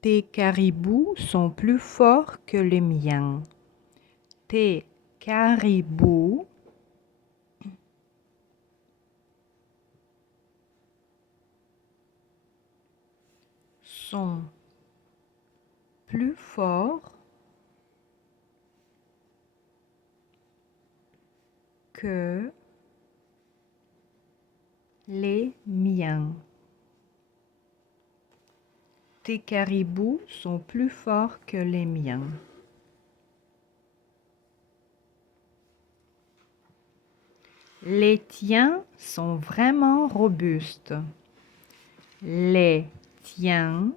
Tes caribous sont plus forts que les miens. Tes caribous sont plus forts que les miens. Tes caribous sont plus forts que les miens. Les tiens sont vraiment robustes. Les tiens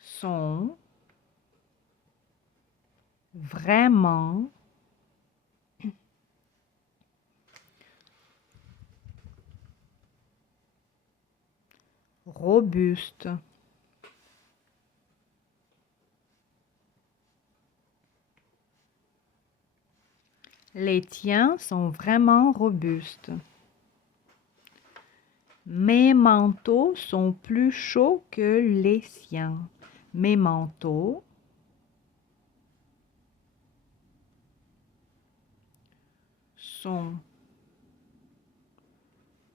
sont vraiment robustes. Les tiens sont vraiment robustes. Mes manteaux sont plus chauds que les siens. Mes manteaux sont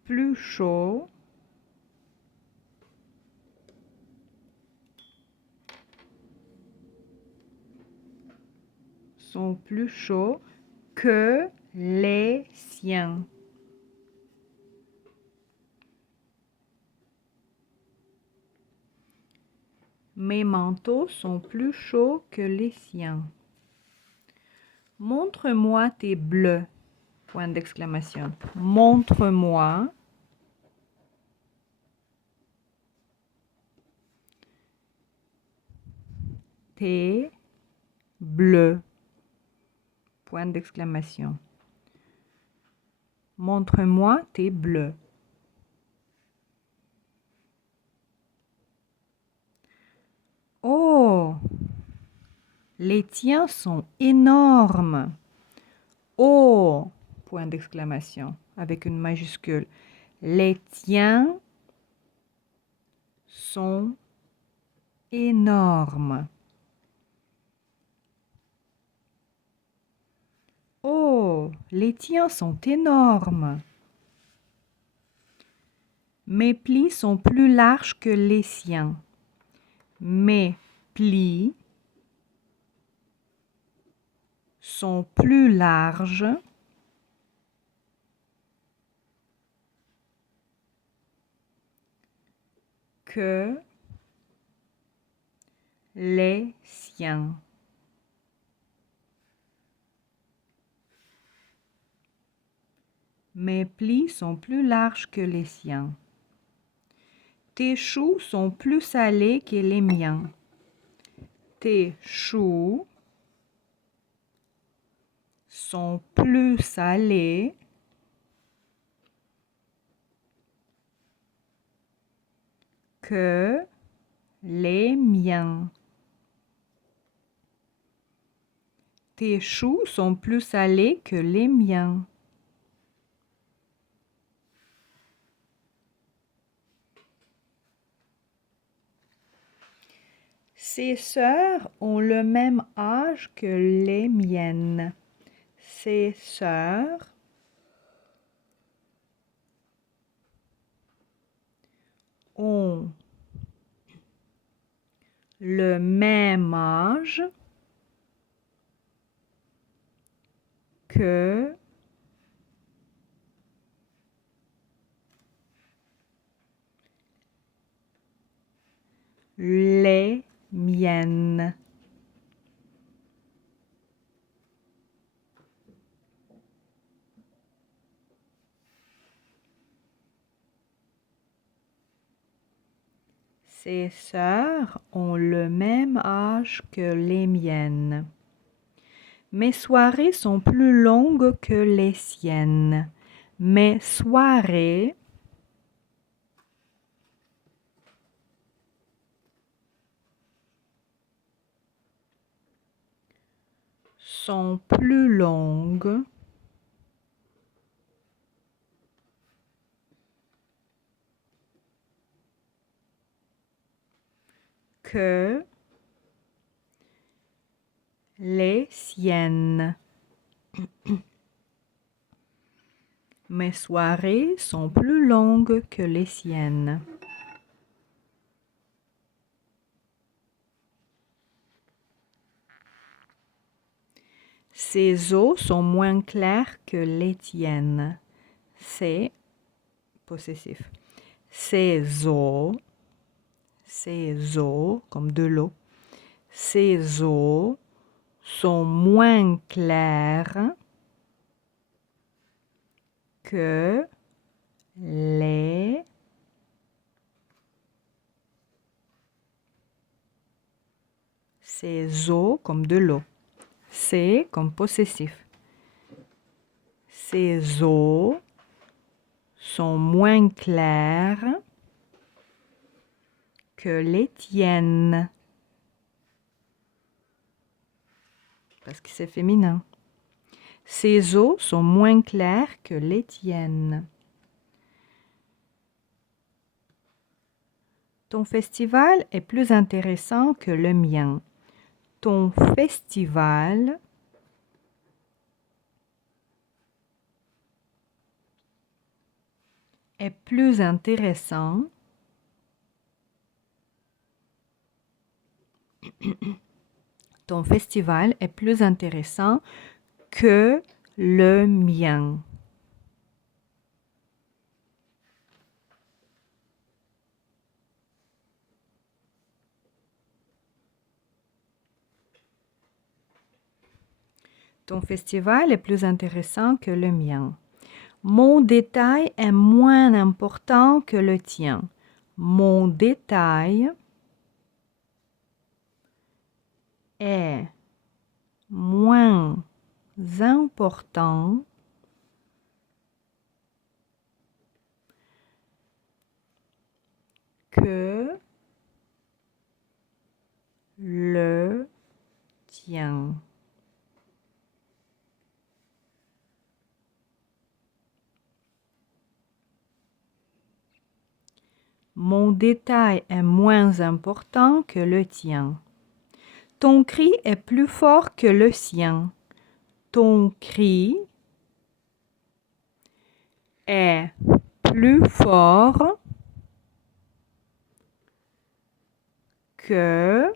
plus chauds que les siens. Mes manteaux sont plus chauds que les siens. Montre-moi tes bleus. Point d'exclamation. Montre-moi tes bleus. Point d'exclamation. Montre-moi tes bleus. Oh, les tiens sont énormes. Oh, point d'exclamation avec une majuscule. Les tiens sont énormes. Oh, les tiens sont énormes. Mes plis sont plus larges que les siens. Mes plis sont plus larges que les siens. Mes plis sont plus larges que les siens. Tes choux sont plus salés que les miens. Tes choux sont plus salés que les miens. Tes choux sont plus salés que les miens. Ses sœurs ont le même âge que les miennes. Ses sœurs ont le même âge que les miennes. Ses sœurs ont le même âge que les miennes. Mes soirées sont plus longues que les siennes. Mes soirées sont plus longues que les siennes. Mes soirées sont plus longues que les siennes. Ses eaux sont moins claires que les tiennes. C'est possessif. Ses eaux, comme de l'eau. Ses eaux sont moins claires que les ses eaux comme de l'eau. C'est comme possessif. Ses eaux sont moins claires que les tiennes. Parce que c'est féminin. Ses eaux sont moins claires que les tiennes. Ton festival est plus intéressant que le mien. Ton festival est plus intéressant Ton festival est plus intéressant que le mien. Ton festival est plus intéressant que le mien. Mon détail est moins important que le tien. Mon détail est moins important que le tien. Mon détail est moins important que le tien. Ton cri est plus fort que le sien. Ton cri est plus fort que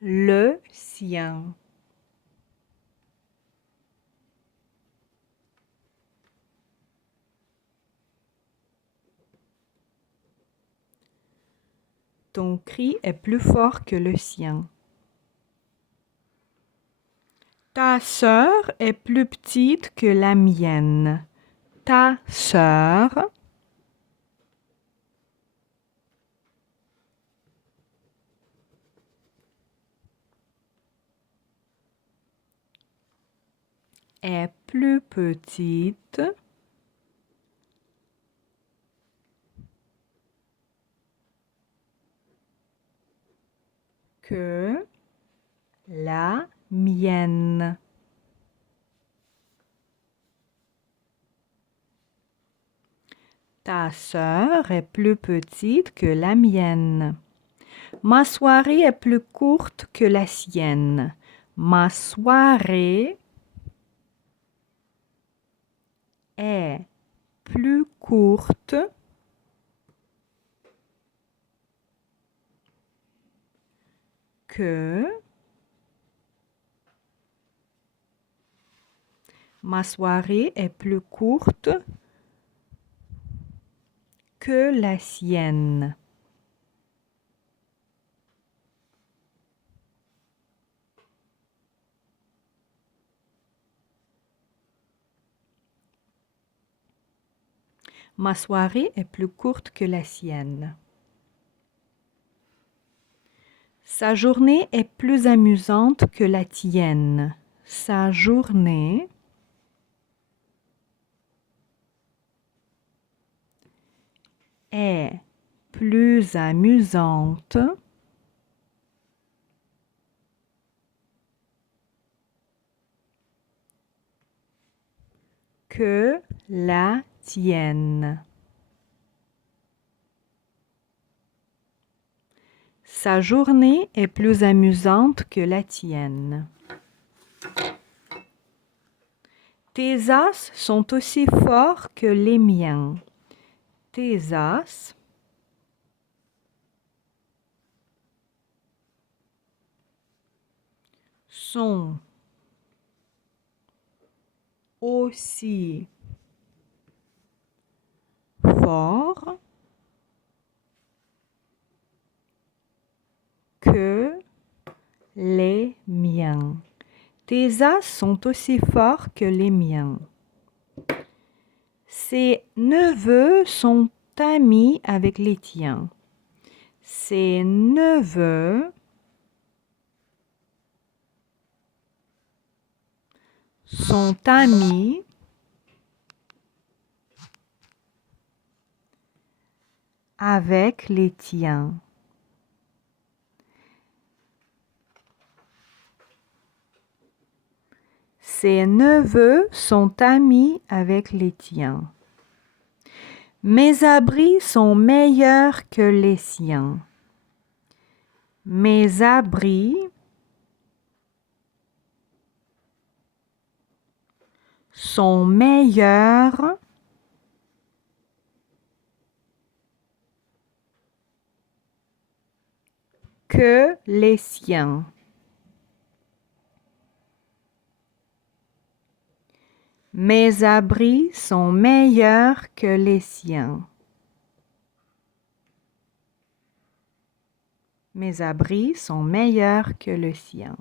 le sien. Ton cri est plus fort que le sien. Ta sœur est plus petite que la mienne. Ta sœur est plus petite que la mienne. Ta sœur est plus petite que la mienne. Ma soirée est plus courte que la sienne. Ma soirée est plus courte que ma soirée est plus courte que la sienne. Ma soirée est plus courte que la sienne. Sa journée est plus amusante que la tienne. Sa journée est plus amusante que la tienne. Sa journée est plus amusante que la tienne. Tes as sont aussi forts que les miens. Tes as sont aussi forts que les miens. Tes as sont aussi forts que les miens. Ses neveux sont amis avec les tiens. Ses neveux sont amis avec les tiens. Ses neveux sont amis avec les tiens. Mes abris sont meilleurs que les siens. Mes abris sont meilleurs que les siens. Mes abris sont meilleurs que les siens. Mes abris sont meilleurs que le sien.